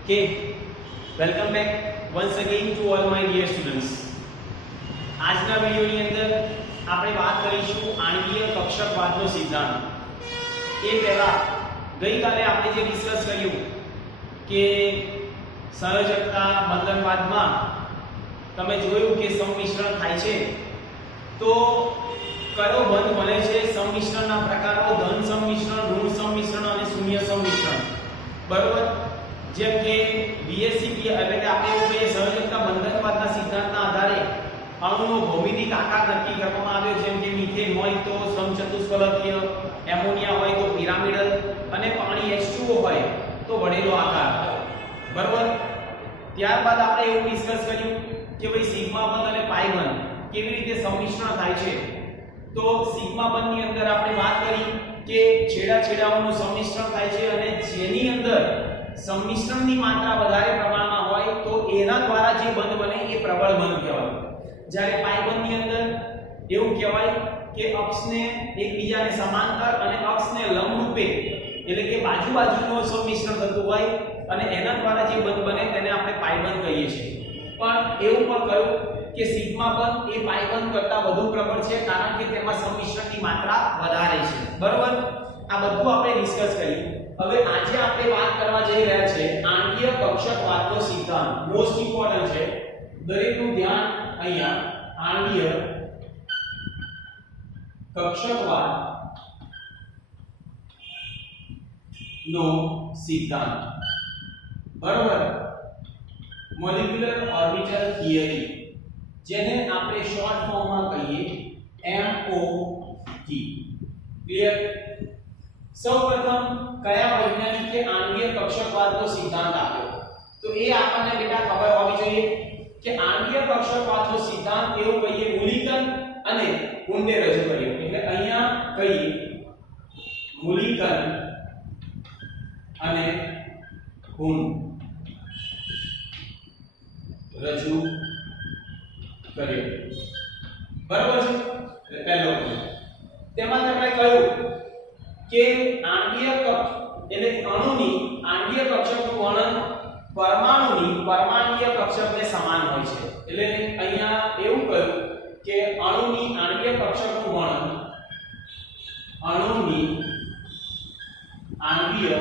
Okay, welcome back once again to all my dear students. આજના વિડિયોની અંદર આપણે વાત કરીશું આણ્વીય કક્ષકવાદનો સિદ્ધાંત. એ પહેલા ગઈકાલે આપણે જે ડિસ્કસ કર્યું કે સંયોજકતા બંધનવાદમાં તમે જોયું કે સંમિશ્રણ થાય છે તો કયો બંધ બને છે. સંમિશ્રણના પ્રકારો ધન સંમિશ્રણ, ઋણ સંમિશ્રણ અને શૂન્ય સંમિશ્રણ. બરોબર. જેમ કે VSCP એટલે કે આપણે એવું કહીએ સંયોજકતા બંધનવાદના સિદ્ધાંતના આધારે અણુનો ભૌમિતિક આકાર નક્કી કરવામાં આવ્યો. જેમ કે મિથેન હોય તો સમચતુષ્ફલકીય, એમોનિયા હોય તો પિરામિડલ અને પાણી H2O હોય તો વળેલો આકાર. બરોબર. ત્યારબાદ આપણે એવું ડિસ્કસ કર્યું કે ભાઈ સિગ્મા બંધ અને પાઈ બંધ કેવી રીતે સંમિશ્રણ થાય છે. તો સિગ્મા બંધની અંદર આપણે વાત કરી કે છેડા છેડાઓનું સંમિશ્રણ થાય છે અને જેની અંદર સંમિશ્રણની માત્રા વધારે પ્રમાણમાં હોય તો એના દ્વારા જે બંધ બને એ પ્રબળ બંધ કહેવાય. જ્યારે પાઈ બંધની અંદર એવું કહેવાય કે અક્ષને એકબીજાને સમાંતર અને અક્ષને લંબરૂપે એટલે કે બાજુ બાજુનું સંમિશ્રણ થતું હોય અને એના દ્વારા જે બંધ બને તેને આપણે પાઈ બંધ કહીએ છીએ. પણ એવું પણ કહ્યું કે સિગ્મા બંધ એ પાઈ બંધ કરતાં વધુ પ્રબળ છે કારણ કે તેમાં સંમિશ્રણની માત્રા વધારે છે. બરોબર. આ બધું આપણે ડિસ્કસ કર્યું. હવે આજે આપણે વાત કરવા જઈ રહ્યા છે આણ્વીય કક્ષકવાદનો સિદ્ધાંત. મોસ્ટ ઇમ્પોર્ટન્ટ છે. દરેકનું ધ્યાન અહીંયા આણ્વીય કક્ષકવાદ નો સિદ્ધાંત. બરોબર. મોલેક્યુલર ઓર્બિટલ થિયરી જેને આપણે શોર્ટ ફોર્મમાં કહીએ MOT. ક્લિયર. સૌપ્રથમ કયા વૈજ્ઞાનિકે આણ્વીય કક્ષકવાદનો સિદ્ધાંત આપ્યો તો એ આપણને બેટા ખબર હોવી જોઈએ કે આણ્વીય કક્ષકવાદનો સિદ્ધાંત એવું કહીએ મુલિકન અને હુન્ડે રજૂ કર્યો. એટલે અહીંયા કહીએ મુલિકન અને હુન્ડ રજૂ કર્યો. બરાબર છે. પહેલો તેમાં આપણે કહ્યું કે આણ્વીય કક્ષક એટલે અણુની આણ્વીય કક્ષકનું વર્ણન પરમાણુની પરમાણ્વીય કક્ષકને સમાન હોય છે. એટલે અહીંયા એવું કહ્યું કે અણુની આણ્વીય કક્ષકનું વર્ણન અણુની આણ્વીય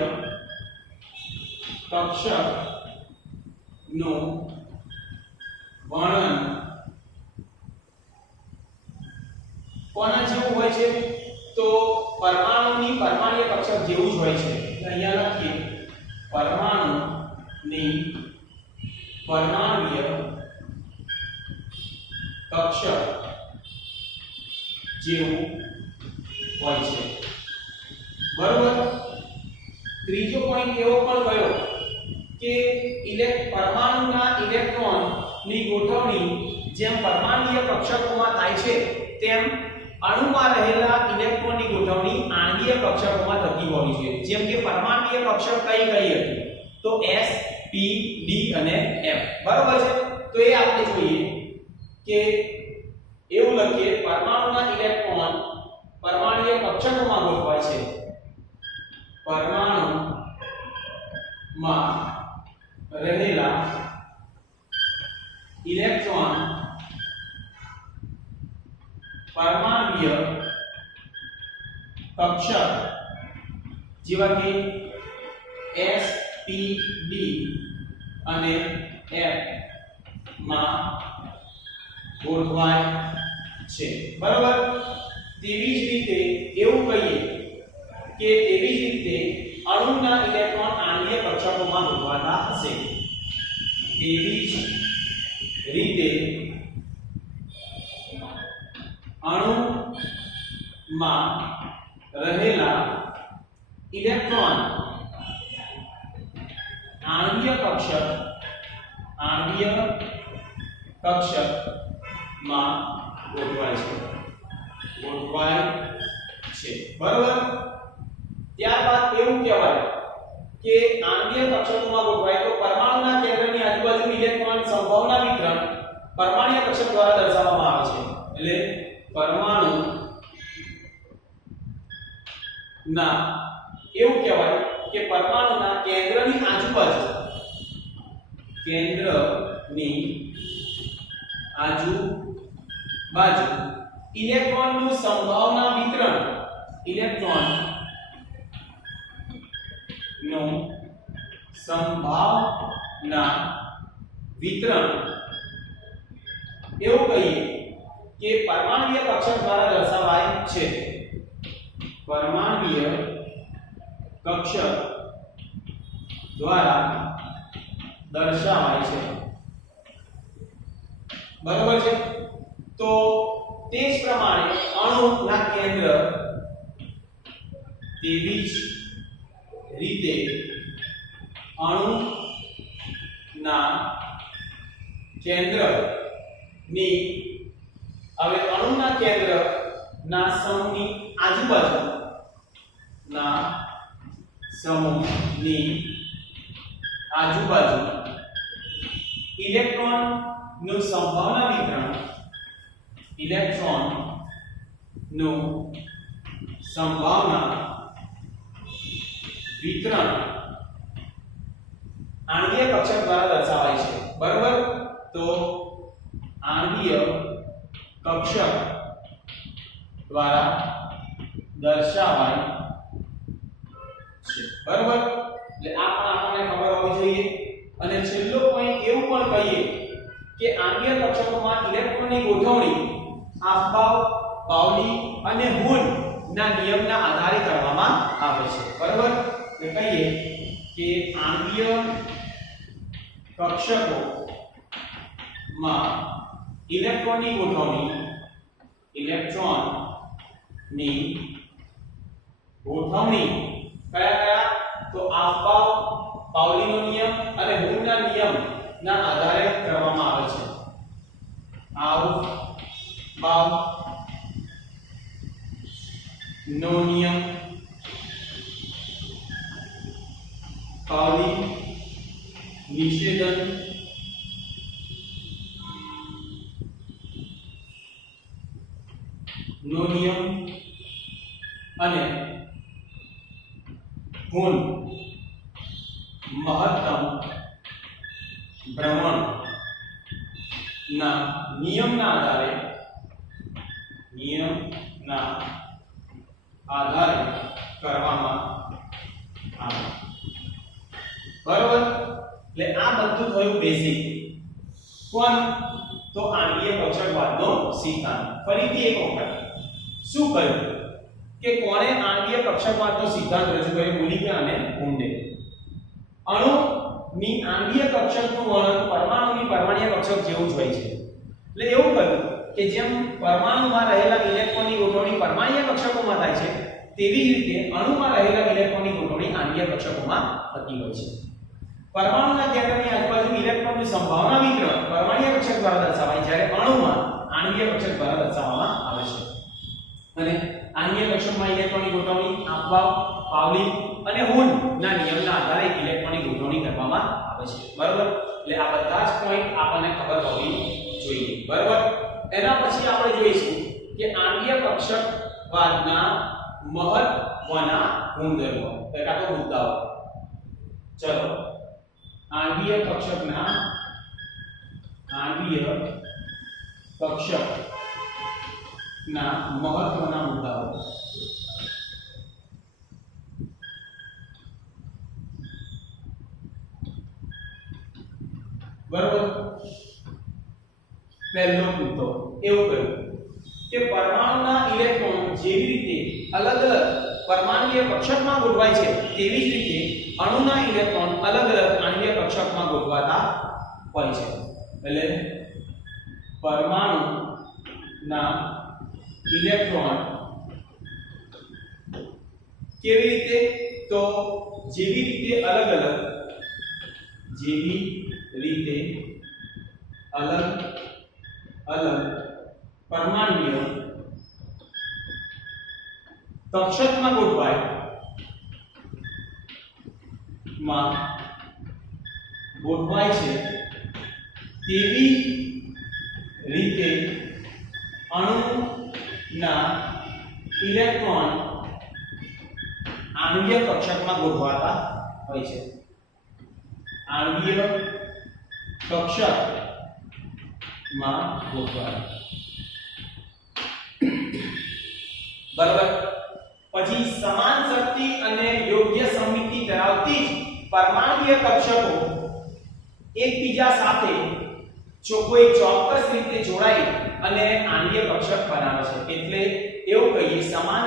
કક્ષકનું વર્ણન કોના જેવું હોય છે તો પરમાણુની પરમાણ્વીય કક્ષક જેવું જ હોય છે. અહીંયા લખીએ પરમાણુની પરમાણ્વીય કક્ષક જેવું હોય છે. બરોબર. ત્રીજો પોઈન્ટ એવો પણ કયો કે પરમાણુના ઇલેક્ટ્રોન ની ગોઠવણી જેમ પરમાણ્વીય કક્ષકોમાં થાય છે તેમ અણુમાં રહેલા ઇલેક્ટ્રોનની ગોઠવણી આણ્વીય કક્ષકોમાં થતી હોવી જોઈએ. જેમ કે પરમાણ્વીય કક્ષક કઈ હતી તો S P D અને F. બરોબર છે. તો એ આપણે જોઈએ કે એવું લખીએ પરમાણુના ઇલેક્ટ્રોન પરમાણ્વીય કક્ષકોમાં ગોઠવાય છે. પરમાણુમાં રહેલા ઇલેક્ટ્રોન પરમાણ્વીય કક્ષક જેવા કે S P D અને F માં ગોઠવાય છે. બરાબર. તેવી જ રીતે એવું કહીએ કે તેવી જ રીતે અણુના ઇલેક્ટ્રોન આણ્વીય કક્ષકોમાં ગોઠવાતા હશે. તેવી જ રીતે અણુમાં રહેલા ઇલેક્ટ્રોન આણ્વીય કક્ષકમાં ગોઠવાય છે. બરોબર. ત્યારબાદ એવું કહેવાય કે આણ્વીય કક્ષકોમાં ગોઠવાય તો પરમાણુના કેન્દ્રની આજુબાજુ ઇલેક્ટ્રોન સંભાવના વિતરણ પરમાણ્વીય કક્ષક દ્વારા દર્શાવવામાં આવે છે. એટલે પરમાણુ ના એવું કહેવાય કે પરમાણુના કેન્દ્રની આજુબાજુ કેન્દ્રની આજુબાજુ ઇલેક્ટ્રોનનું સંભાવના વિતરણ, ઇલેક્ટ્રોનનું સંભાવના વિતરણ એવું કહીએ કે પરમાણુય કક્ષક દ્વારા દર્શાવાય છે. પરમાણુય કક્ષક દ્વારા દર્શાવાય છે. બરોબર છે. તો તે જ પ્રમાણે અણુના કેન્દ્ર તેવી જ રીતે અણુના કેન્દ્રની હવે અણુના કેન્દ્રના સમૂહની આજુબાજુ ના સમૂહની આજુબાજુ ઇલેક્ટ્રોનનું સંભાવના વિતરણ, ઇલેક્ટ્રોનનું સંભાવના વિતરણ આણ્વીય કક્ષક દ્વારા દર્શાવાય છે. બરોબર. તો આણ્વીય કક્ષક દ્વારા દર્શાવાય છે. બરોબર. એટલે આ પણ આપણને ખબર હોવી જોઈએ. અને છેલ્લો પોઈન્ટ એવું પણ કહીએ કે આણ્વીય કક્ષકોમાં ઇલેક્ટ્રોનની ગોઠવણી આફબાઉ, પાઉલી અને હુન ના નિયમના આધારે કરવામાં આવે છે. બરોબર. એટલે કહીએ કે આણ્વીય કક્ષકોમાં ઇલેક્ટ્રોનની ગોઠવણી, ઇલેક્ટ્રોનની ગોઠવણી કયા કયા? તો આફબાઉ, પાઉલીનો નિયમ અને હુનના નિયમના આધારે કરવામાં આવે છે. આફબાઉ નો નિયમ, પાઉલી નિષેધન નો નિયમ અને હુન મહત્તમ ભ્રમણ ના નિયમના આધારે કરવામાં આવે. બરોબર. એટલે આ બધું થયું બેઝિક. કોણ? તો આણ્વીય કક્ષકવાદનો સિદ્ધાંત. ફરીથી એક વખત શું કહ્યું કે કોણે આણ્વીય કક્ષકવાદનો સિદ્ધાંત રજૂ કર્યો? મુલિકા અને હુન્ડે. અણુની આણ્વીય કક્ષકનું વર્ણન પરમાણુની પરમાણ્વીય કક્ષક જેવું જ હોય છે. એટલે એવું કહ્યું કે જેમ પરમાણુમાં રહેલા ઇલેક્ટ્રોનની ગોઠવણી પરમાણ્વીય કક્ષકોમાં થાય છે, તેવી જ રીતે અણુમાં રહેલા ઇલેક્ટ્રોનની ગોઠવણી આણ્વીય કક્ષકોમાં થતી હોય છે. પરમાણુના કેન્દ્રની આજુબાજુ ઇલેક્ટ્રોનની સંભાવના વિતરણ પરમાણ્વીય કક્ષક દ્વારા દર્શાવાય, જ્યારે અણુમાં આણ્વીય કક્ષક દ્વારા દર્શાવવામાં આવે છે. અને આણ્વીય કક્ષકમાં ઇલેક્ટ્રોનની ગોઠવણી આફબાઉ, પાઉલી અને હુન ના નિયમના આધારે ઇલેક્ટ્રોનની ગોઠવણી કરવામાં આવે છે. બરોબર. એટલે આ બધા જ પોઈન્ટ આપણને ખબર હોવી જોઈએ. બરોબર. એના પછી આપણે જોઈશું કે આણ્વીય કક્ષકવાદના મહત્વના ગુણધર્મો, એટલે તો મુદ્દાઓ. ચલો, આણ્વીય કક્ષકના મહત્વના મુદ્દાઓ. બરોબર. પહેલો મુદ્દો એવું કહ્યું કે પરમાણુના ઇલેક્ટ્રોન જેવી રીતે અલગ અલગ પરમાણુય કક્ષકમાં ગોઠવાય છે, તેવી જ રીતે અણુના ઇલેક્ટ્રોન અલગ અલગ આણ્વીય કક્ષકમાં ગોઠવાતા હોય છે. એટલે પરમાણુના ઇલેક્ટ્રોન કેવી રીતે? તો જેવી રીતે અલગ અલગ પરમાણુય કક્ષકમાં ગોઠવાય છે, તેવી રીતે અણુના ઇલેક્ટ્રોન આણ્વીય કક્ષકમાં ગોઠવાતા હોય છે. આણ્વીય કક્ષકમાં ગોઠવાય. બરાબર. પછી સમાન શક્તિ અને યોગ્ય સમમિતિ ધરાવતી પરમાણુય કક્ષકો એકબીજા સાથે જો કોઈ ચોક્કસ રીતે જોડાય અને આણ્વીય કક્ષક બનાવે છે. એટલે એવું કહીએ સમાન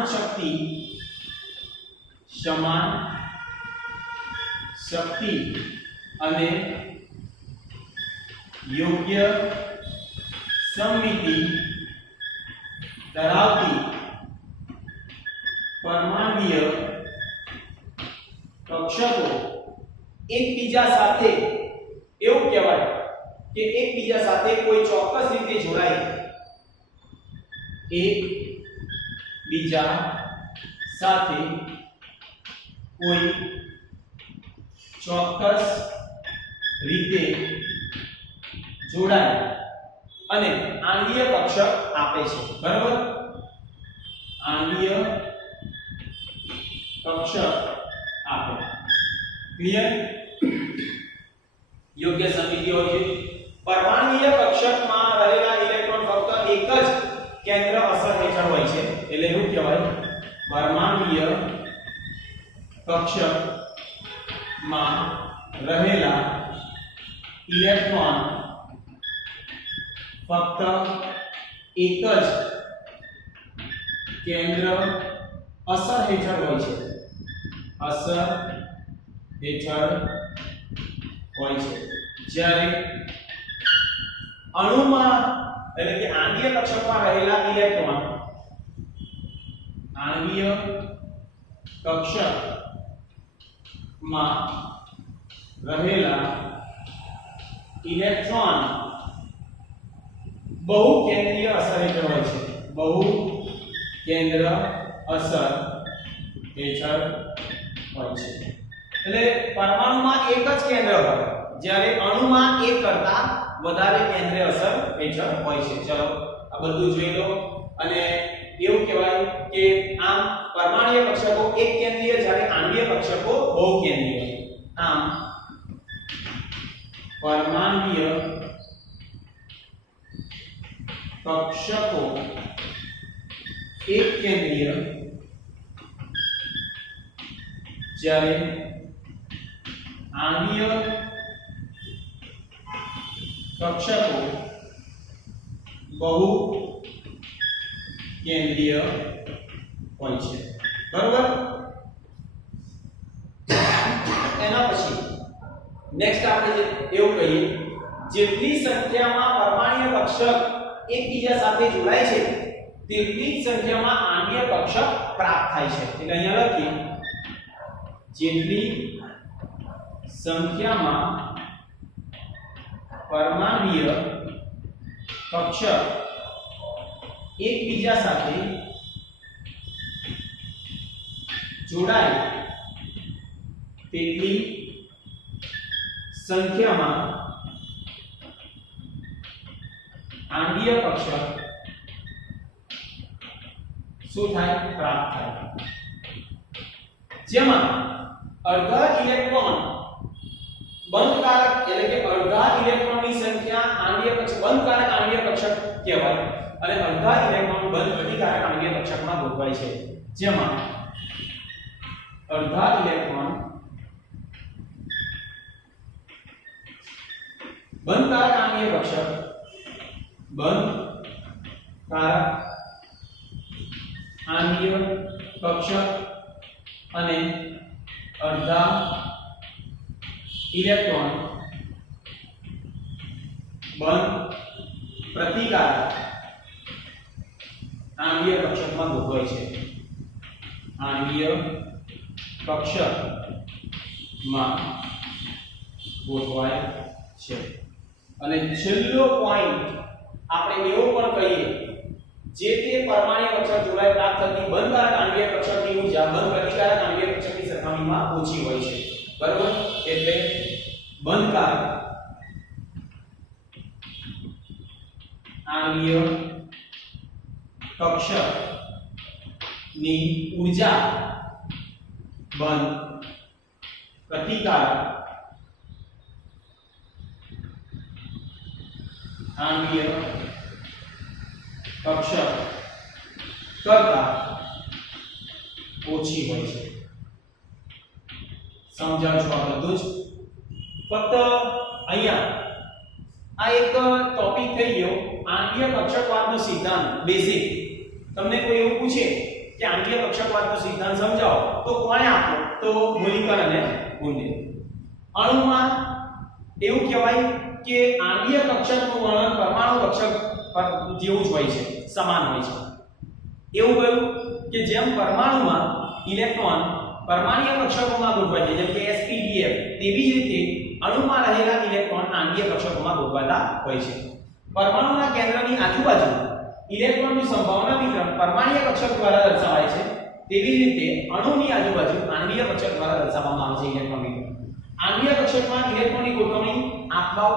શક્તિ અને યોગ્ય સમમિતિ ધરાવતી પરમાણુય કક્ષકો એકબીજા સાથે એવું કહેવાય કે એકબીજા સાથે કોઈ ચોક્કસ રીતે જોડાય, એકબીજા સાથે કોઈ ચોક્કસ રીતે જોડાય અને આણ્વીય કક્ષક આપે છે. બરાબર. આણ્વીય કક્ષક આપે. ક્લિયર? યોગ્ય સમમિતિ હોય છે. પરમાણુય કક્ષકમાં રહેલા ઇલેક્ટ્રોન ફક્ત એક જ કેન્દ્ર અસર હેઠળ હોય છે. એટલે શું કહેવાય? પરમાણુય કક્ષકમાં રહેલા ઇલેક્ટ્રોન ફક્ત એક જ કેન્દ્ર અસર હેઠળ હોય છે. અસર હેઠળ હોય છે. જ્યારે અણુમાં એટલે કે આણ્વીય કક્ષકમાં રહેલા ઇલેક્ટ્રોન આણ્વીય કક્ષકમાં રહેલા ઇલેક્ટ્રોન બહુ કેન્દ્રીય અસર હેઠળ હોય છે. બહુ કેન્દ્ર અસર હેઠળ હોય છે. એટલે પરમાણુમાં એક જ કેન્દ્ર હોય, જ્યારે અણુમાં એક કરતા વધારે કેન્દ્રીય અસર હેઠળ હોય છે. ચલો આ બધું જોઈ લો. અને એવું કહેવાય કે આમ પરમાણુય કક્ષકો એક કેન્દ્રીય, જ્યારે આણ્વીય કક્ષકો બહુ કેન્દ્રીય. આમ પરમાણુય કક્ષકો એક કેન્દ્રીય, જ્યારે આણ્વીય કક્ષકો બહુ કેન્દ્રીય હોય છે. બરોબર. એના પછી નેક્સ્ટ આપણે એવું કહીએ જેટલી સંખ્યામાં પરમાણુય કક્ષક એકબીજા સાથે જોડાય છે તેટલી જ સંખ્યામાં આણ્વીય કક્ષક પ્રાપ્ત થાય છે. એટલે અહીંયા લખીએ જેટલી સંખ્યામાં પરમાણુય કક્ષક એકબીજા સાથે જોડાય તેટલી સંખ્યામાં આણ્વીય કક્ષક શું થાય? પ્રાપ્ત થાય. જેમાં અડધા ઇલેક્ટ્રોન બંધકારક એટલે કે અડધા ઇલેક્ટ્રોનની સંખ્યા આણ્વીય કક્ષક બંધકારક આણ્વીય કક્ષક કહેવાય અને અડધા ઇલેક્ટ્રોન બંધ પ્રતિકારક આણ્વીય કક્ષકમાં ગોઠવાય છે. જેમાં અડધા ઇલેક્ટ્રોન બંધકારક આણ્વીય કક્ષક બંધકારક આણ્વીય કક્ષક અને અડધા ઇલેક્ટ્રોન બંધ પ્રતિકારક આણ્વીય કક્ષકમાં ગોઠવાય છે. આણ્વીય કક્ષકમાં ગોઠવાય છે. અને છેલ્લો પોઈન્ટ આપણે એવો પણ કહીએ જે તે પરમાણુય કક્ષક જોડાય પ્રાપ્ત થતી બંધકારક આણ્વીય કક્ષકની ઊર્જા બંધ પ્રતિકારક આણ્વીય કક્ષકની સરખામણીમાં ઓછી હોય છે. બરાબર. એટલે બંધકારક આણ્વીય કક્ષકની ઊર્જા બંધ પ્રતિકારક આણ્વીય કક્ષક કરતા ઓછી હોય છે. સમજાવું છું આ બધું જ. ફક્ત અહીંયા આ એક ટોપિક થઈ ગયો આણ્વીય કક્ષકવાદનો સિદ્ધાંત બેઝિક. તમને કોઈ એવું પૂછે કે આણ્વીય કક્ષકવાદનો સિદ્ધાંત સમજાવો તો કોણે આપ્યો? તો મુલિકર અને ગુંડે. અણુમાં એવું કહેવાય કે આણ્વીય કક્ષકનું વર્ણન પરમાણુ કક્ષક જેવું જ હોય છે, સમાન હોય છે. એવું કહ્યું કે જેમ પરમાણુમાં ઇલેક્ટ્રોન પરમાણ્વીય કક્ષકોમાં ગોઠવાય છે, જેમ કે sp2 તેવી જ રીતે અણુમાં રહેલા ઇલેક્ટ્રોન આણ્વીય કક્ષકોમાં ગોઠવાતા હોય છે. પરમાણુના કેન્દ્રની આજુબાજુ ઇલેક્ટ્રોનની સંભાવના વિતરણ પરમાણ્વીય કક્ષક દ્વારા દર્શાવાય છે. તેવી જ રીતે અણુની આજુબાજુ આણ્વીય કક્ષક દ્વારા દર્શાવવામાં આવે છે ઇલેક્ટ્રોન વિતરણ. આણ્વીય કક્ષકમાં ઇલેક્ટ્રોનની ગોઠવણી આફબાઉ,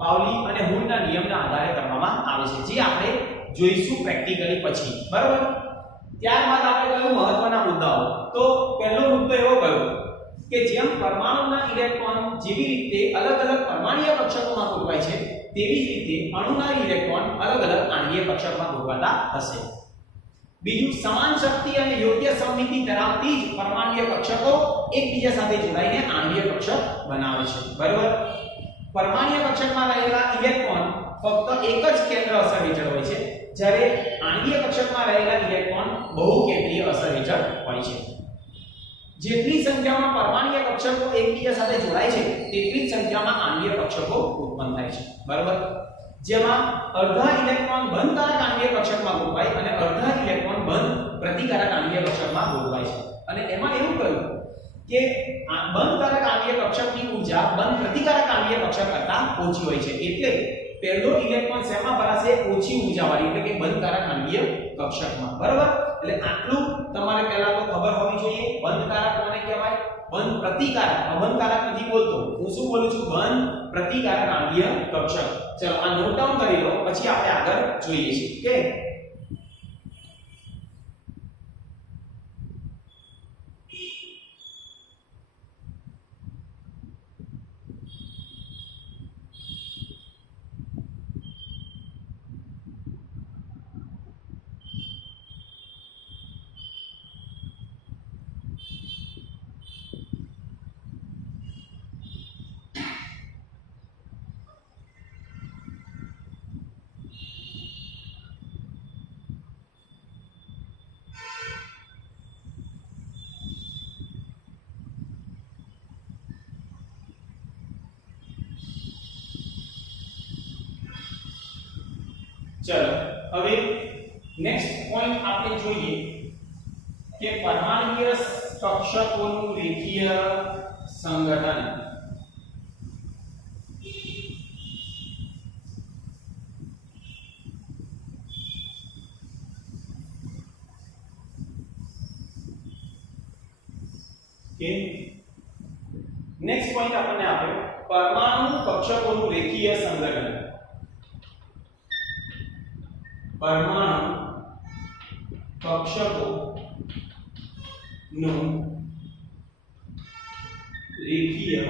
પાઉલી અને હુડના નિયમના આધારે કરવામાં આવે છે, જે આપણે જોઈશું પ્રેક્ટિકલી પછી. બરાબર? ત્યારબાદ આપણે કયું મહત્વના મુદ્દાઓ? તો પહેલો મુદ્દો એવો કયો કે જેમ પરમાણુના ઇલેક્ટ્રોન જેવી રીતે અલગ અલગ પરમાણ્વીય કક્ષકોમાં ગોઠવાય છે, તેવી જ રીતે અણુના ઇલેક્ટ્રોન અલગ અલગ આણ્વીય કક્ષકમાં ગોઠવાતા હશે. બીજું, સમાન શક્તિ અને યોગ્ય સમમિતિ ધરાવતી જ પરમાણ્વીય કક્ષકો એકબીજા સાથે જોડાઈને આણ્વીય કક્ષક બનાવે છે. બરાબર? પરમાણ્વીય કક્ષકમાં રહેલા ઇલેક્ટ્રોન ફક્ત એક જ કેન્દ્ર અસર હેઠળ હોય છે, જ્યારે આણ્વીય કક્ષકમાં રહેલા ઇલેક્ટ્રોન બહુકેન્દ્રીય અસર હેઠળ હોય છે. જેટલી સંખ્યામાં પરમાણ્વીય કક્ષકો એકબીજા સાથે જોડાય છે, તેટલી જ સંખ્યામાં આણ્વીય કક્ષકો ઉત્પન્ન થાય છે. બરાબર? જેમાં અડધા ઇલેક્ટ્રોન બંધકારક આણ્વીય કક્ષકમાં ગોઠવાય અને અડધા ઇલેક્ટ્રોન બંધ પ્રતિકારક આણ્વીય કક્ષકમાં ગોઠવાય છે. અને એમાં એવું કહ્યું કે આ બંધકારક આણ્વીય કક્ષકની ઊર્જા બંધ પ્રતિકારક આણ્વીય કક્ષક કરતા ઓછી હોય છે. એટલે પહેલો ઇલેક્ટ્રોન શેમાં ભરાશે? ઓછી ઊર્જાવાળી, એટલે કે બંધકારક આણ્વીય કક્ષકમાં. બરાબર? એટલે આટલું તમારે પહેલા તો ખબર હોવી જોઈએ. બંધકારક કોને કહેવાય? બંધ પ્રતિકારક. અબંધકારક નથી બોલતો, હું શું બોલું છું? બંધ પ્રતિકારક આણ્વીય કક્ષક. ચલો આ નોટ ડાઉન કરી લો, પછી આપણે આગળ જોઈએ છીએ. ઓકે? ચલો હવે નેક્સ્ટ પોઈન્ટ આપણે જોઈએ કે પરમાણ્વીય કક્ષકોનું રેખીય સંગઠન. કે નેક્સ્ટ પોઈન્ટ આપણને આપ્યો પરમાણુ કક્ષકોનું રેખીય સંગઠન. પરમાણુ કક્ષકો નું રેખીય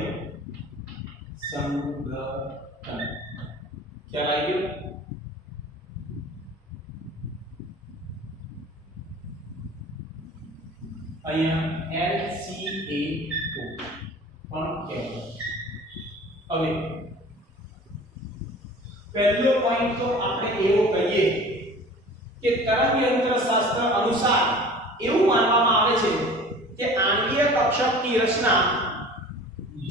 સંગઠન. ખ્યાલ આવી ગયો? અહીંયા LCA2 પણ કહેવાય. હવે પહેલો પોઈન્ટ તો આપણે એવો કહીએ કે તરંગયંત્ર શાસ્ત્ર અનુસાર એવું માનવામાં આવે છે કે આણ્વીય કક્ષકની રચના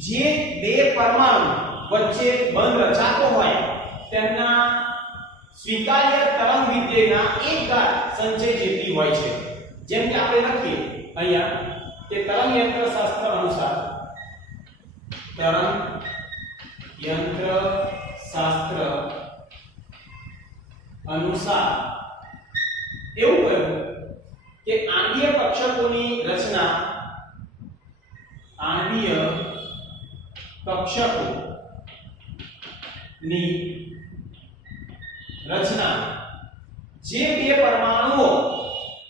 જે બે પરમાણુ વચ્ચે બંધ રચાતો હોય તેમના સ્વીકાર્ય તરંગ વિધેયના એક ઘાત સંચય જેટલી હોય છે. જેમ કે આપણે લખીએ અહીંયા કે તરંગયંત્ર શાસ્ત્ર અનુસાર એવું કહ્યું કે આણ્વીય કક્ષકોની રચના જે બે પરમાણુઓ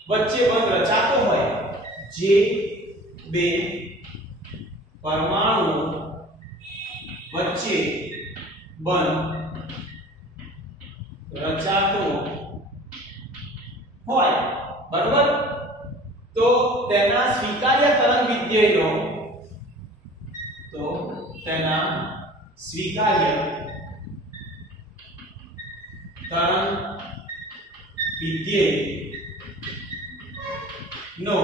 વચ્ચે બંધ રચાતો હોય, જે બે પરમાણુઓ વચ્ચે બંધ રચાતો હોય, બરોબર, તો તેના સ્વીકાર્ય તરંગ વિધેયનો તરંગ વિધેય નો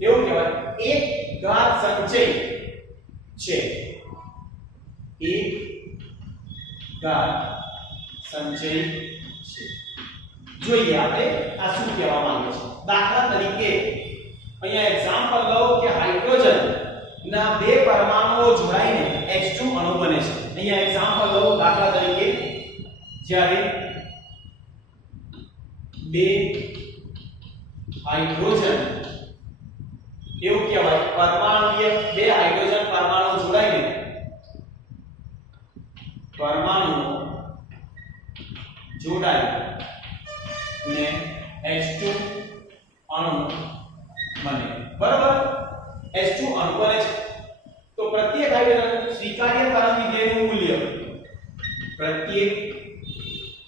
એવું કહેવાય એક ઘાત સંચય છે. એક ઘાત સંચય છે. જોઈએ આપણે આ શું કહેવા માંગે છે. દાખલા તરીકે અહીંયા એક્ઝામ્પલ લો કે હાઇડ્રોજન ના બે પરમાણુઓ જોડાઈને H2 અણુ બને છે. અહીંયા એક્ઝામ્પલ લો, દાખલા તરીકે જ્યારે બે હાઇડ્રોજન એવું કહેવાય પરમાણુએ બે હાઇડ્રોજન પરમાણુ જોડાઈને ને H2 અણુ બને, બરાબર. H2 અણુ બને છે તો પ્રત્યેક હાઇડ્રોજન સ્વીકાર્ય તરંગ વિધેયનું મૂલ્ય, પ્રત્યેક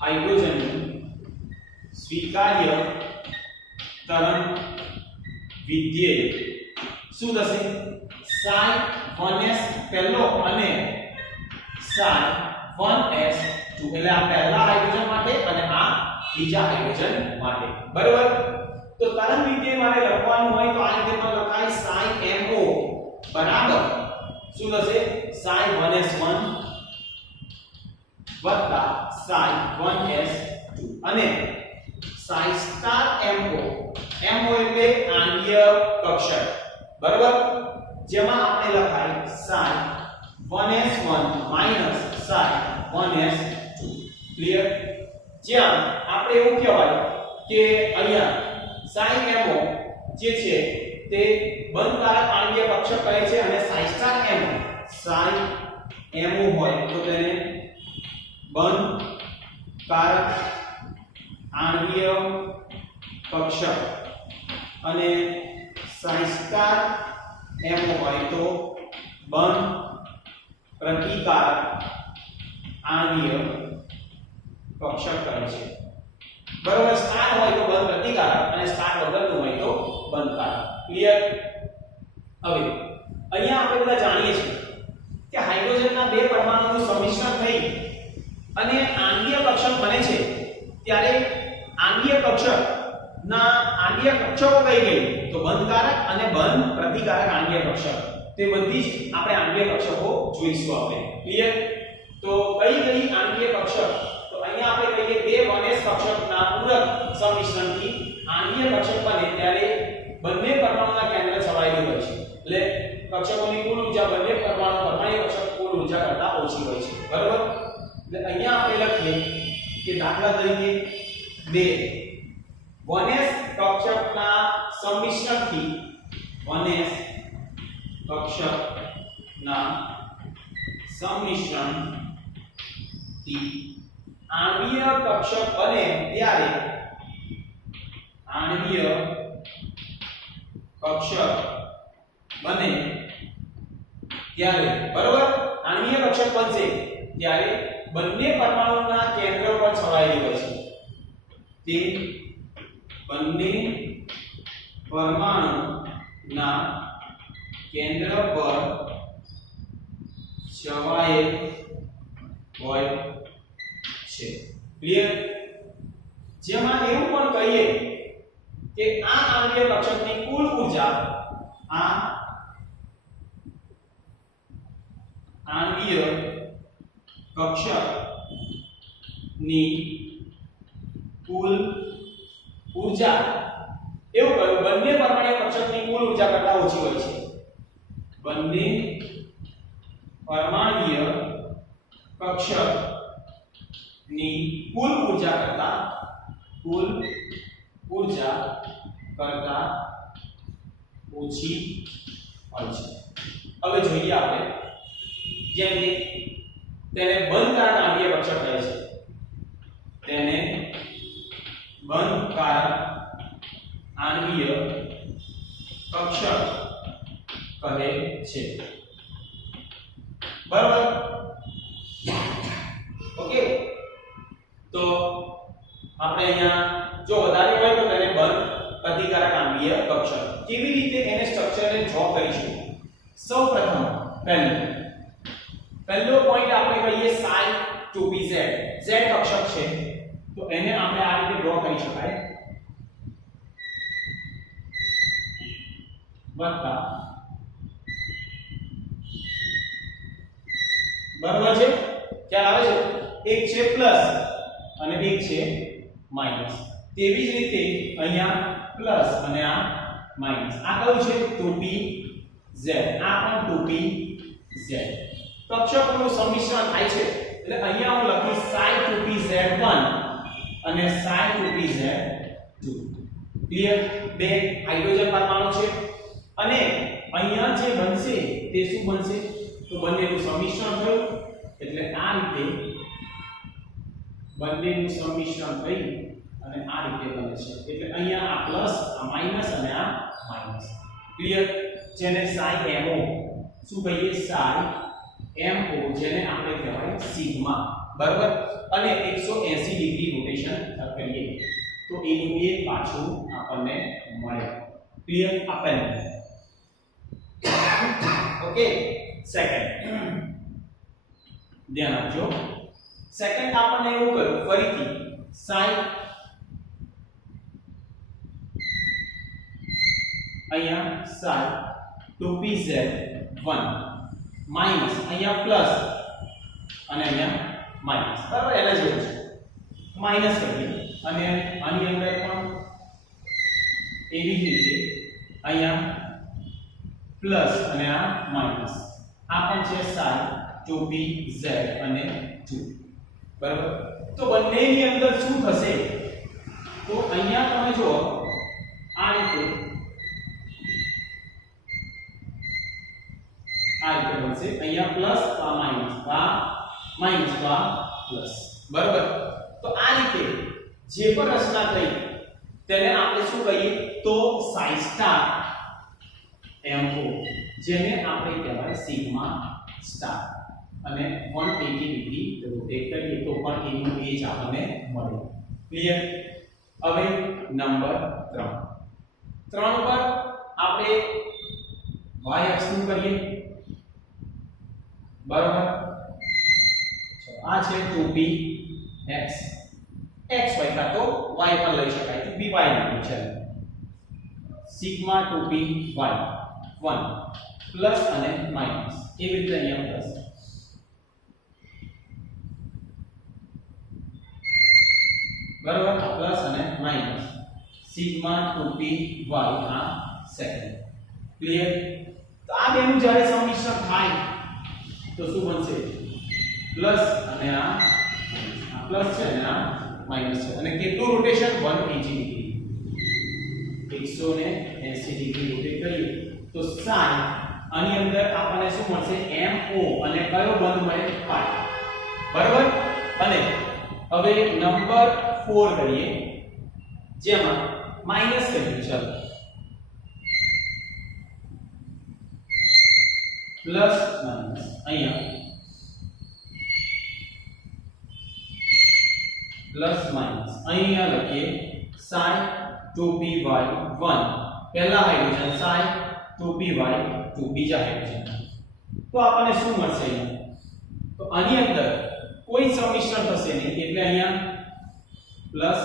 હાઇડ્રોજનનું સ્વીકાર્ય તરંગ વિધેય શું થશે? psi 1s પહેલો અને psi 1s2, એટલે આ પહેલા હાઇડ્રોજન માટે અને આ બીજા હાઇડ્રોજન માટે, બરાબર. તો તરંગ વિધેય માટે લખવાનું હોય તો આ રીતે પણ લખાય psi mo બરાબર શું થશે? psi 1s1 વત્તા psi 1s2 અને psi સ્ટાર mo, mo એટલે આંગીય કક્ષક, બરાબર, જેમાં આપણે લખાય psi 1s1 psi 1s2. Clear? જ્યાં આપણે એવું કહેવાય કે અહીંયા psi mo જે છે તે બંધકારક આણ્વીય કક્ષક કહે છે અને psi સ્ટાર mo હોય તો તેને બંધકારક આણ્વીય કક્ષક અને psi સ્ટાર mo હોય તો બંધ પ્રતિકારક આણ્વીય કક્ષક કહે છે, બરાબર. સ્ટાર હોય તો બંધ પ્રતિકારક અને સ્ટાર વગરનું હોય તો બંધકારક. ક્લિયર? હવે અહીંયા આપણે બધા જાણીએ છીએ કે હાઇડ્રોજનના બે પરમાણુનું સંમિશ્રણ થઈ અને આંગીય કક્ષક બને છે ત્યારે આંગીય કક્ષકના આંગીય કક્ષકો કઈ ગઈ તો બંધકારક અને બંધ પ્રતિકારક આંગીય કક્ષક. તે બધી જ આપણે આંગીય કક્ષકો જોઈશું આપણે. ક્લિયર? તો કઈ કઈ આંગીય કક્ષક? તો અહીંયા આપણે કહીએ બે 1s કક્ષકના પૂરક સંમિશ્રણથી આંગીય કક્ષક બને ત્યારે બંને પરમાણુના કેન્દ્ર છવાયેલું હોય છે, એટલે કક્ષકોની કુલ ઊર્જા બંને પરમાણુ કક્ષક કુલ ઊર્જા કરતા ઓછી હોય છે, બરાબર. એટલે અહીંયા આપણે લખીએ કે દાખલા તરીકે બે 1s કક્ષકના સંમિશ્રણથી 1s કક્ષકના સંમિશ્રણથી આણ્વીય કક્ષક બને ત્યારે આણ્વીય કક્ષક બને ત્યારે, બરાબર, આણ્વીય કક્ષક બનશે ત્યારે બંને પરમાણુના કેન્દ્ર પર છવાયેલી હોય છે. તે બંને પરમાણુના કેન્દ્ર પર છવાયેલ હોય છે. ક્લિયર? જેમાં એવું પણ કહીએ કે આ આંગીય કક્ષકની કુલ ઊર્જા, આ આંગીય કક્ષકની કુલ ઊર્જા એવું કહ્યું બંને પરમાણુ કક્ષકની કુલ ઊર્જા કરતા ઓછી હોય છે. બંને પરમાણ્વીય કક્ષકની કુલ ઊર્જા કરતા ઓછી હોય છે. હવે જોઈએ આપણે જેમ કે તેને બંધકારક આંગીય કક્ષક કહે છે, તેને બંધકારક આંગીય કક્ષક કહે છે, બરાબર. ઓકે, તો આપણે અહીંયા જો વધારે હોય તો તેને બંધ પ્રતિકારક આણ્વીય કક્ષક. કેવી રીતે એને સ્ટ્રક્ચરને ડ્રો કરીશું? સૌપ્રથમ પહેલો પોઈન્ટ આપણે કહીએ psi 2pz. z કક્ષક છે તો એને આપણે આ રીતે ડ્રો કરી શકાય. વત્તા બરાબર છે, ખ્યાલ આવે છે? એક છે પ્લસ અને એક છે માઈનસ. તેવી જ રીતે અહીંયા પ્લસ અને આ માઈનસ. આ કયું છે? 2pz. આ પણ 2pz. કક્ષકોનું સંમિશ્રણ થાય છે એટલે અહીંયા હું લખીશ psi 2pz1 અને psi 2pz2. ક્લિયર? બે હાઇડ્રોજન પરમાણુ છે અને અહીંયા જે બનશે તે શું બનશે? તો બંનેનું સંમિશ્રણ થયું એટલે આ રીતે બંનેનું સંમિશ્રણ થઈ અને આ રીતે બને છે. એટલે અહીંયા આ પ્લસ, આ માઈનસ અને આ માઈનસ. ક્લિયર? જેને psi mo શું કહીએ? psi mo, જેને આપણે કહેવાય સિગ્મા. બરાબર? અને 180 ડિગ્રી રોટેશન કરીએ તો એનું એ પાછું આપણને મળે. ક્લિયર? આપણને ઓકે. સેકન્ડ ધ્યાન આપજો. સેકન્ડ આપણને એવું કર્યું ફરીથી psi અહીંયા psi 2pz1 માઈનસ અહીંયા પ્લસ અને અહીંયા માઈનસ. બરાબર? એના જેવું છે. માઈનસ કરીએ અને આની અંદર પણ એવી જ રીતે અહીંયા પ્લસ અને આ માઈનસ. આ પણ છે psi 2pz અને 2. બરાબર? તો બંનેની અંદર શું થશે? તો અહીંયા તમે જુઓ આ રીતે બનશે. અહીંયા પ્લસ તો આ માઈનસ, આ માઈનસ તો આ પ્લસ. બરાબર? તો આ રીતે જે પણ રચના થઈ તેને આપણે શું કહીએ? તો psi સ્ટાર mo, જેને આપણે કહેવાય સિગ્મા સ્ટાર. અને 180 ડિગ્રી રોટેટ કરીએ તો પણ એનું એ જ આપણને મળે. ક્લિયર? હવે નંબર 3 ઉપર આપણે y અક્ષનું કરીએ. બરાબર? આ છે 2px. x હોય કાં તો y પણ લઈ શકાય. 2py લીધું છે. સિગ્મા 2py 1 પ્લસ અને માઈનસ. એવી રીતે અહીંયા પ્લસ. બરાબર? પ્લસ અને માઈનસ. સિગ્મા 2py આ સેકન્ડ. ક્લિયર? તો આ બેનું જ્યારે સંમિશ્રણ થાય તો શું બનશે? પ્લસ અને આ પ્લસ છે અને આ માઈનસ છે. અને કેટલું રોટેશન? 180 ડિગ્રી. 180 ડિગ્રી રોટેટ કરીએ તો psi આની અંદર આપણને શું મળશે? mo અને કયો બંધ મળે? પાઈ. બરાબર? અને હવે નંબર 4 કરીએ જેમાં માઈનસ કરીએ. ચાલો પ્લસ માઈનસ અહીંયા પ્લસ માઈનસ અહીંયા લખીએ psi 2py1 પહેલા હાઇડ્રોજન, psi 2py2 બીજા હાઇડ્રોજન. તો આપણને શું મળશે અહીંયા? તો આની અંદર કોઈ સંમિશ્રણ થશે નહીં એટલે અહીંયા પ્લસ.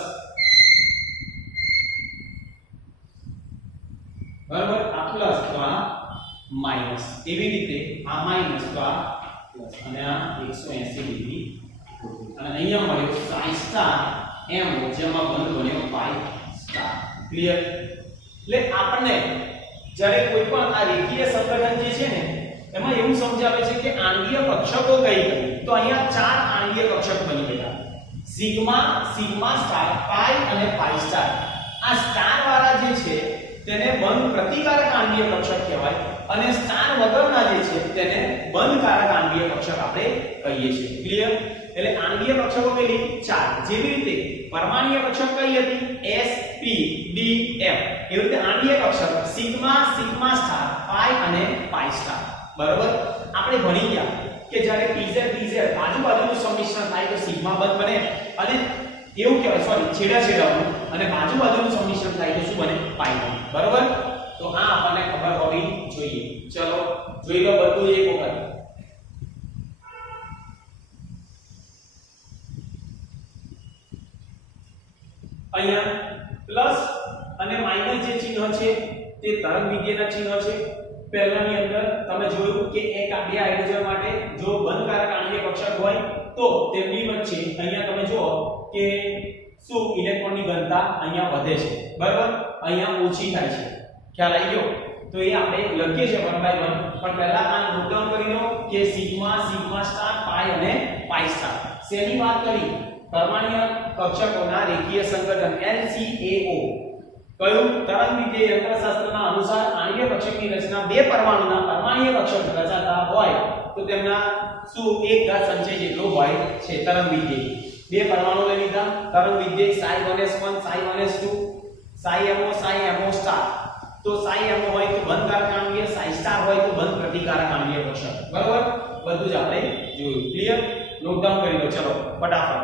બરાબર? આ પ્લસ તો આ માઈનસ. એવી રીતે આ માઈનસ તો આ પ્લસ અને આ 180 ડિગ્રી. અને અહીંયા મળ્યો psi સ્ટાર mo, જેમાં બંધ બન્યો પાઈ સ્ટાર. ક્લિયર? એટલે આપણને જ્યારે કોઈ પણ આ રેખીય સંગઠન જે છે ને એમાં એવું સમજાવે છે કે આણ્વીય કક્ષકો કઈ કઈ. તો અહીંયા 4 આણ્વીય કક્ષક બની ગયા. સિગ્મા, સિગ્મા સ્ટાર, પાઈ અને પાઈ સ્ટાર. આ સ્ટાર વાળા જે છે તેને બંધ પ્રતિકારક આણ્વીય કક્ષક કહેવાય અને સ્ટાર વગરના જે છે તેને બંધકારક આણ્વીય કક્ષક આપણે કહીએ છીએ. ક્લિયર? એટલે આણ્વીય કક્ષકો કેટલી? 4. જેવી રીતે પરમાણ્વીય કક્ષક કઈ હતી? s p d f. એવી રીતે આણ્વીય કક્ષક સિગ્મા, સિગ્મા સ્ટાર, પાઈ અને પાઈ સ્ટાર. બરાબર? આપણે ભણી ગયા કે જ્યારે pz pz આજુબાજુનું સંમિશ્રણ થાય તો સિગ્મા બંધ બને અને એવું કહેવાય, સોરી, છેડા છેડાનું અને બાજુ બાજુનું સંમિશ્રણ થાય તો શું બને? પાઈ બને. બરોબર? તો આ આપણને ખબર હોવી જોઈએ. ચલો જોઈ લો બધું એક વખત. અહીંયા પ્લસ અને માઈનસ જે ચિહ્ન છે તે તરંગ વિદ્યાના ચિહ્ન છે. પહેલાની અંદર તમે જોયું કે એક આ બે હાઇડ્રોજન માટે જો બંધકારક આણ્વીય કક્ષક હોય તો તેમની વચ્ચે અહીંયા તમે જુઓ કે શું ઇલેક્ટ્રોનની ઘનતા અહીંયા વધે છે. બરાબર? અહીંયા ઓછી થાય છે. ખ્યાલ આવી ગયો? તો એ આપણે લખીએ છીએ 1 by 1, પણ પહેલા આ નોટ ડાઉન કરી લો કે સિગ્મા, સિગ્મા સ્ટાર, પાઈ અને પાઈ સ્ટાર. શેની વાત કરી? પરમાણ્વીય કક્ષકોના રેખીય સંગઠન LCAO. કયું? તરંગ વિદ્યુત યંત્રશાસ્ત્રના અનુસાર આણ્વીય કક્ષકની રચના બે પરમાણુના પરમાણ્વીય કક્ષક રચાતા હોય તો તેમના શું એક ઘાત સંચય જેટલો હોય છે. તરંગ વિદ્યુત બે પરમાણુ લઈ લીધા. તરંગ વિદ્યુત Psi1s1, Psi1s2, Psi-MO, Psi-MO star. તો Psi-MO હોય તો બંધકારક આણ્વીય, Psi સ્ટાર હોય તો બંધ પ્રતિકારક આણ્વીય કક્ષક. બરાબર? બધું જ આપણે જોયું. ક્લિયર? નોટ ડાઉન કરી લો. ચલો ફટાફટ.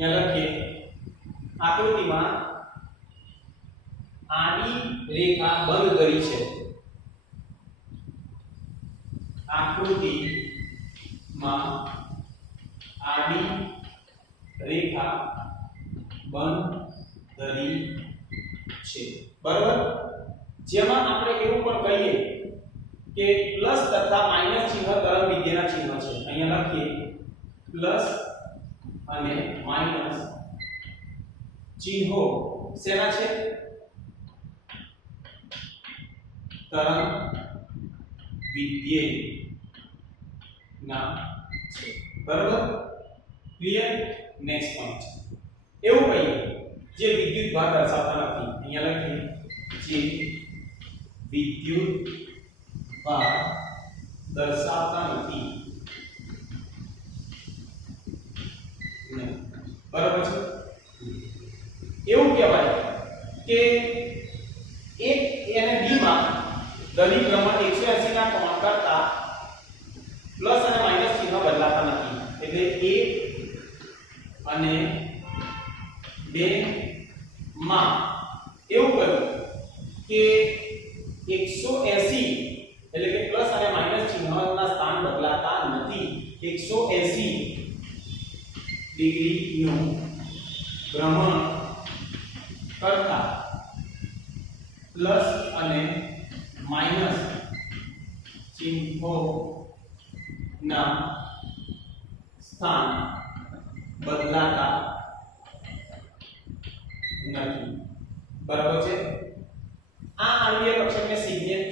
यहाँ लखिए आकृतिમાં आडी रेखा બંધ કરી છે. आकृतिમાં आडी रेखा બંધ કરી છે. બરાબર? જેમાં આપણે એવું પણ કહીએ કે પ્લસ તથા માઈનસ ચિહ્ન તરંગ વિદ્યાના ચિહ્ન છે. અહીંયા લખીએ પ્લસ અને માઈનસ ચિહ્નો શેના છે? તરંગ વિદ્યુતના છે. બરાબર? ક્લિયર? નેક્સ્ટ પોઈન્ટ એવું કહીએ જે વિદ્યુત ભાર દર્શાવતા નથી. અહીંયા લખીએ જે વિદ્યુત ભાર દર્શાવતા નથી. બરાબર છે? એવું કહેવાય કે એક અને બી માં દલી ભ્રમણ 180 ના કોણ કરતા પ્લસ અને માઈનસ ચિહ્ન બદલાતા નથી. એટલે એ અને બે માં એવું કહ્યું કે 180 એટલે કે પ્લસ અને માઈનસ ચિહ્નના સ્થાન બદલાતા નથી. 180 ડિગ્રી નું ભ્રમણ કરતા પ્લસ અને માઈનસ ચિહ્નો ના સ્થાન બદલાતા નથી. બરાબર છે? આ આણ્વીય કક્ષકને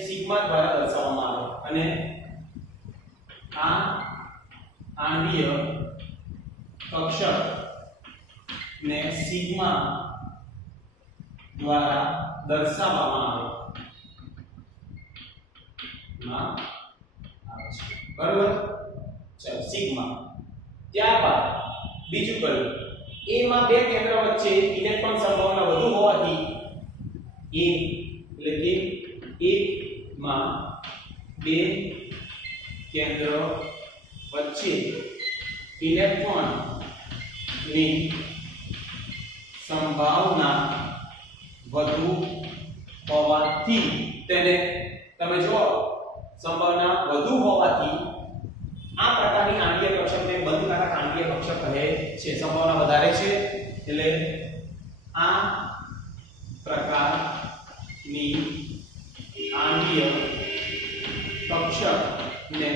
સિગ્મા દ્વારા દર્શાવવામાં આવે અને આ આણ્વીય કક્ષક ને સિગ્મા દ્વારા દર્શાવવામાં આવે છે. બરાબર? ચલો સિગ્મા. ત્યારબાદ બીજું કયું? A માં બે કેન્દ્ર વચ્ચે ઇલેક્ટ્રોન સંભાવના વધુ હોવાથી A એટલે કે 1 માં બે કેન્દ્ર વચ્ચે ઇલેક્ટ્રોન ની સંભાવના વધુ હોવાથી તેને તમે જો સંભાવના વધુ હોવાથી આ પ્રકારની આણ્વીય કક્ષકને બંધકારક આણ્વીય કક્ષક કહે છે. સંભાવના વધારે છે એટલે આ પ્રકારની આણ્વીય કક્ષકને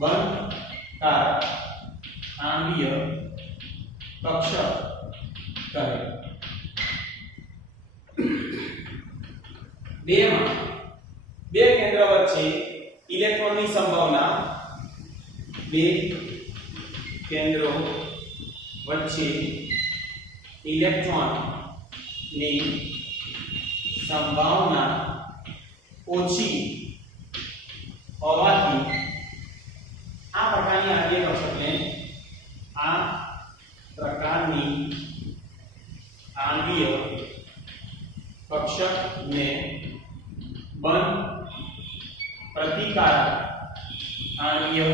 બંધકારક આણ્વીય કક્ષક કહે. બેમાં બે કેન્દ્ર વચ્ચે ઇલેક્ટ્રોનની સંભાવના બે કેન્દ્રો વચ્ચે ઇલેક્ટ્રોનની સંભાવના ઓછી હોવાથી બંધ પ્રતિકારક આણ્વીય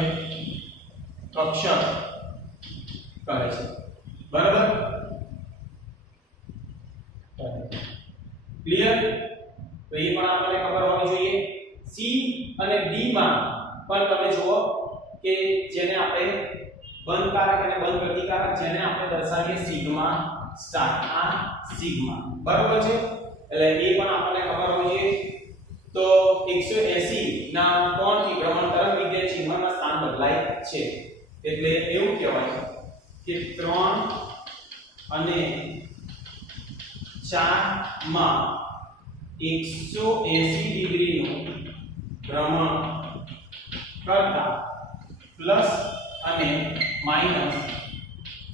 કક્ષક કહે છે. બરાબર? ક્લિયર? તો એ પણ આપણને ખબર હોવી જોઈએ. સી અને ડી માં પણ તમે જુઓ કે જેને આપણે બંધકારક અને બંધ પ્રતિકારક જેને આપણે દર્શાવીએ સિગ્મા સ્ટાર. આ સિગ્મા. બરાબર છે? એટલે એ પણ આપણને ખબર હોવી જોઈએ. તો 180 ના કોણથી ભ્રમણ તરંગ વિદ્યુત ચિહ્નના સ્થાન બદલાય છે. એટલે એવું કહેવાય કે 3 અને 4 માં 180 ડિગ્રીનું ભ્રમણ કરતા પ્લસ અને માઈનસ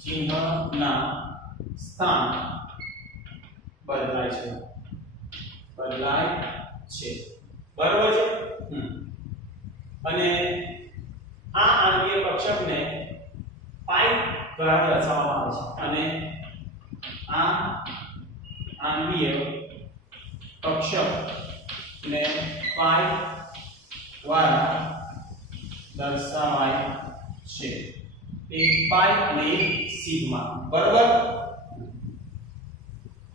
ચિહ્નના સ્થાન બદલાય છે. બરાબર છે? અને આ આણ્વીય કક્ષકને પાઈ દ્વારા દર્શાવવામાં આવે છે. અને આ આણ્વીય કક્ષકને પાઈ દ્વારા દર્શાવાય છે. એક પાઈ અને એક સિગ્મા. બરાબર?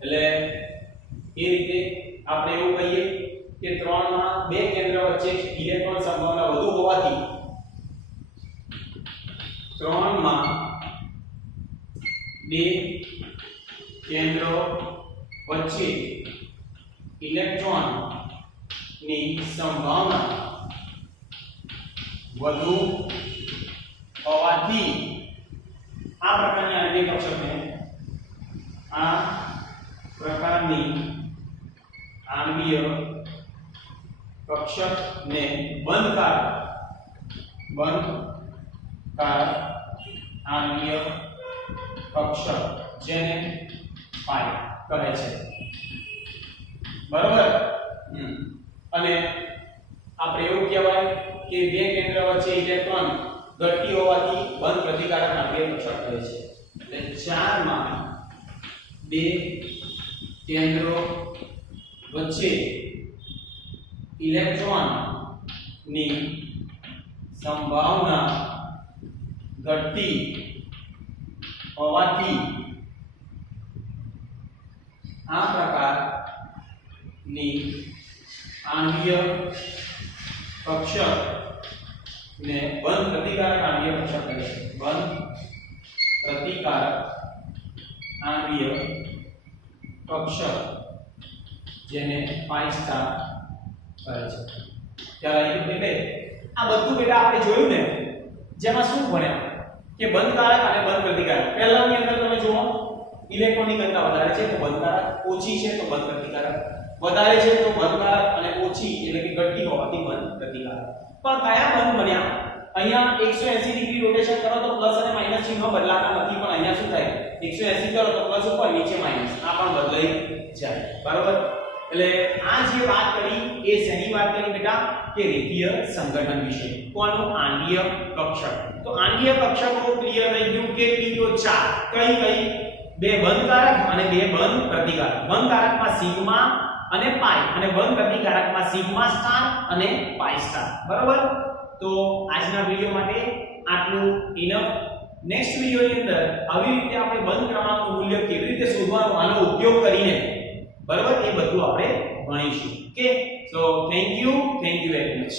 એટલે એ રીતે આપણે એવું કહીએ કે 3 માં બે કેન્દ્ર વચ્ચે ઇલેક્ટ્રોન સંભાવના વધુ હોવાથી 3 માં બે કેન્દ્રો વચ્ચે ઇલેક્ટ્રોન ની સંભાવના વધુ હોવાથી આ પ્રકારની આણ્વીય કક્ષકને આ પ્રકારની આણ્વીય કક્ષકને બંધકારક આણ્વીય કક્ષક જેને પાઈ કહે છે. બરાબર? અને આપણે એવું કહેવાય કે બે કેન્દ્ર વચ્ચે ઇલેક્ટ્રોન ઘટતી હોવાથી બંધ પ્રતિકારક આણ્વીય કક્ષક કહે છે. એટલે 4 માં બે કેન્દ્રો વચ્ચે ઇલેક્ટ્રોન ની સંભાવના ઘટતી હોવાથી આ પ્રકારની આણ્વીય કક્ષક ને બંધ પ્રતિકારક આણ્વીય કક્ષક કહે છે. બંધ પ્રતિકારક આણ્વીય કક્ષક જેને પાઈ સ્ટાર કહે છે. ચાલો એટલે આ બધું બેટા આપણે જોયું ને, જેમાં શું ભણ્યા કે બંધકારક અને બંધ પ્રતિકારક. પહેલાની અંદર તમે જુઓ ઇલેક્ટ્રોનની ઘનતા વધારે છે તો બંધકારક, ઓછી છે તો બંધ પ્રતિકારક, વધારે છે તો બંધકારક અને ઓછી એટલે કે ઘટતી હોવાથી બંધ પ્રતિકારક. પણ કયા બંધ બન્યા? અહીંયા 180 ડિગ્રી રોટેશન કરો તો પ્લસ અને માઈનસ ચિહ્નો બદલાતા નથી, પણ અહીંયા શું થાય 180 કરો તો પ્લસ ઉપર નીચે માઈનસ આ પણ બદલાઈ જાય. બરાબર? એટલે આ જે વાત કરી એ શેની વાત કરી બેટા કે રેખીય સંગઠન વિશે. કોનું? આણ્વીય કક્ષક. તો આણ્વીય કક્ષકો ક્લિયર થઈ ગયું. કેટલી? તો 4. કઈ? બે બંધકારક અને બે બંધ પ્રતિકારક. બંધકારકમાં સિગ્મા અને પાઈ અને બંધ પ્રતિકારકમાં સિગ્મા સ્ટાર અને પાઈ સ્ટાર. બરાબર? તો આજના વિડિયો માટે આટલું ઇનફ. નેક્સ્ટ વિડિયોની અંદર આવી રીતે આપણે બંધ ક્રમાંકનું મૂલ્ય કેવી રીતે શોધવાનું આનો ઉપયોગ કરીને બરાબર એ બધું આપણે ભણીશું. Okay, so thank you very much.